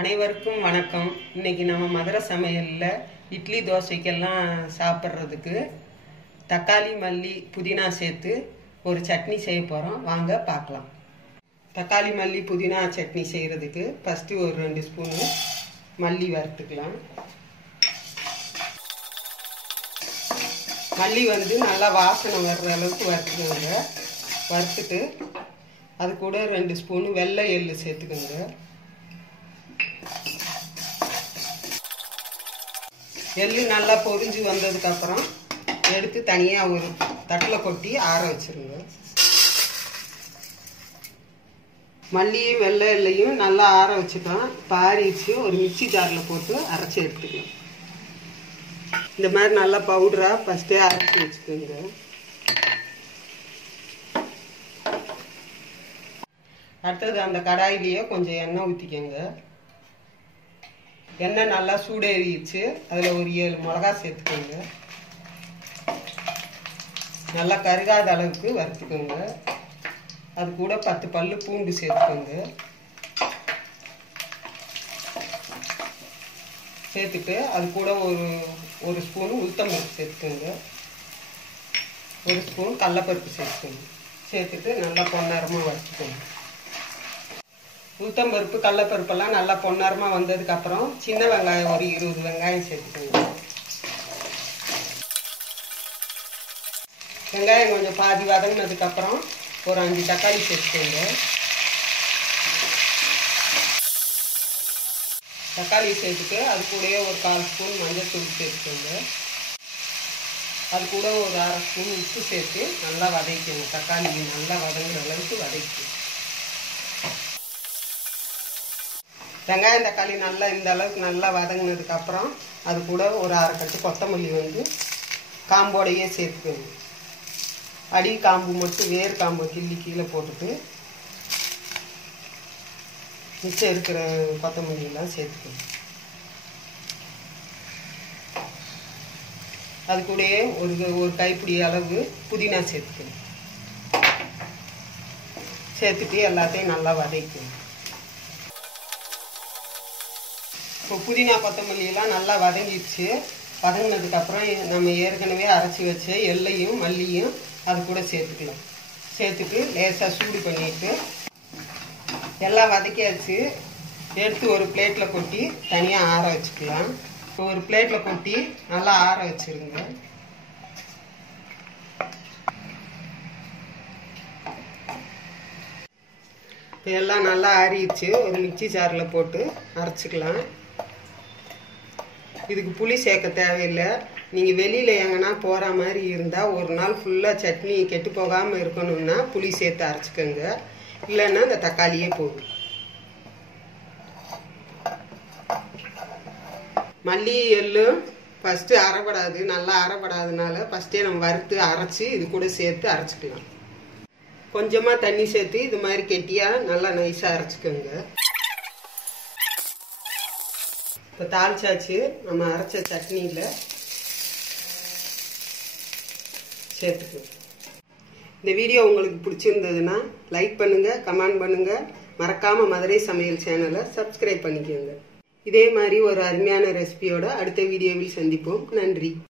அனைவருக்கும் வணக்கம். இன்னைக்கு நம்ம மதுரை சமையலில் இட்லி தோசைக்கெல்லாம் சாப்பிட்றதுக்கு தக்காளி மல்லி புதினா சேர்த்து ஒரு சட்னி செய்ய போகிறோம் வாங்க பார்க்கலாம். தக்காளி மல்லி புதினா சட்னி செய்கிறதுக்கு ஃபஸ்ட்டு ஒரு ரெண்டு ஸ்பூனு மல்லி வறுத்துக்கலாம். மல்லி வந்து நல்லா வாசனை வர்ற அளவுக்கு வறுத்துக்கோங்க. வறுத்துட்டு அது கூட ரெண்டு ஸ்பூனு வெள்ளை எள்ளு சேர்த்துக்கோங்க. எள்ளு நல்லா பொரிஞ்சு வந்ததுக்கப்புறம் எடுத்து தனியாக ஒரு தட்டில் கொட்டி ஆற வச்சிருங்க. மல்லியும் வெள்ளை எல்லையும் நல்லா ஆற வச்சுட்டோம் இப்போ ஆறிச்சு ஒரு மிக்சி ஜாரில் போட்டு அரைச்சி எடுத்துக்கலாம். இந்த மாதிரி நல்லா பவுடராக ஃபஸ்ட்டே அரைச்சி வச்சுக்கோங்க. அடுத்தது அந்த கடாயிலேயே கொஞ்சம் எண்ணெய் ஊற்றிக்கோங்க எண்ணெய் நல்லா சூடேறிச்சு அதில் ஒரு ஏழு மிளகா சேர்த்துக்கோங்க. நல்லா கருகாத அளவுக்கு வறுத்துக்கோங்க. அது கூட பத்து பல்லு பூண்டு சேர்த்துக்கோங்க. சேர்த்துட்டு அது கூட ஒரு ஒரு ஸ்பூன் உளுத்தம்பருப்பு சேர்த்துக்கோங்க. ஒரு ஸ்பூன் கடலப்பருப்பு சேர்த்துக்கோங்க. சேர்த்துட்டு நல்லா பொன்னரமாக வறுத்துக்கோங்க. உளுத்தம்பருப்பு கடலப்பருப்பெல்லாம் நல்லா பொன்னரமாக வந்ததுக்கப்புறம் சின்ன வெங்காயம் ஒரு இருபது வெங்காயம் சேர்த்துக்கோங்க. வெங்காயம் கொஞ்சம் பாதி வதங்கினதுக்கப்புறம் ஒரு அஞ்சு தக்காளி சேர்த்துக்கோங்க. தக்காளி சேர்த்துட்டு அது கூடயே ஒரு கால் ஸ்பூன் மஞ்சள் தூள் சேர்த்துக்கோங்க. அது கூட ஒரு அரை ஸ்பூன் உப்பு சேர்த்து நல்லா வதக்கிக்கோங்க. தக்காளி நல்லா வதங்க அளவுக்கு வதக்கி வெங்காயம் தக்காளி நல்லா இந்த அளவுக்கு நல்லா வதங்கினதுக்கு அப்புறம் அது கூட ஒரு அரை கட்டு கொத்தமல்லி வந்து காம்போடையே சேர்த்துக்கணும் அடி காம்பு மட்டும் வேர் காம்பு கிள்ளி கீழே போட்டுட்டு மிச்சம் இருக்கிற கொத்தமல்லியெல்லாம் சேர்த்துக்கணும் அது கூடயே ஒரு ஒரு கைப்பிடி அளவு புதினா சேர்த்துக்கணும் சேர்த்துட்டு எல்லாத்தையும் நல்லா வதக்கணும் இப்போ புதினா கொத்தமல்லியெல்லாம் நல்லா வதங்கிடுச்சு. வதங்கினதுக்கப்புறம் நம்ம ஏற்கனவே அரைச்சி வச்ச எல்லையும் மல்லியும் அது கூட சேர்த்துக்கலாம். சேர்த்துட்டு லேசாக சூடு பண்ணிட்டு எல்லாம் வதக்கியாச்சு. எடுத்து ஒரு பிளேட்டில் கொட்டி தனியாக ஆற வச்சுக்கலாம். இப்போ ஒரு பிளேட்டில் கொட்டி நல்லா ஆற வச்சுருங்க. இப்போ எல்லாம் நல்லா ஆறிடுச்சு. ஒரு மிக்சி ஜாரில் போட்டு அரைச்சிக்கலாம். இதுக்கு புளி சேர்க்க தேவையில்லை. நீங்கள் வெளியில் எங்கன்னா போகிற மாதிரி இருந்தால் ஒரு நாள் ஃபுல்லாக சட்னி கெட்டு போகாமல் இருக்கணும்னா புளி சேர்த்து அரைச்சிக்கோங்க. இல்லைன்னா இந்த தக்காளியே போதும். மல்லி எள்ளும் ஃபஸ்ட்டு அரைப்படாது. நல்லா அரைப்படாதனால ஃபஸ்ட்டே நம்ம வறுத்து அரைச்சி இது கூட சேர்த்து அரைச்சிக்கலாம். கொஞ்சமாக தண்ணி சேர்த்து இது மாதிரி கெட்டியாக நல்லா நைஸாக அரைச்சிக்கோங்க. இப்போ தாளிச்சாச்சு. நம்ம அரைச்ச சட்னியில் சேர்த்துக்கணும் இந்த வீடியோ உங்களுக்கு பிடிச்சிருந்ததுன்னா லைக் பண்ணுங்கள் கமெண்ட் பண்ணுங்கள் மறக்காமல் மதுரை சமையல் சேனலை சப்ஸ்கிரைப் பண்ணிக்கோங்க. இதே மாதிரி ஒரு அருமையான ரெசிபியோட அடுத்த வீடியோவில் சந்திப்போம். நன்றி.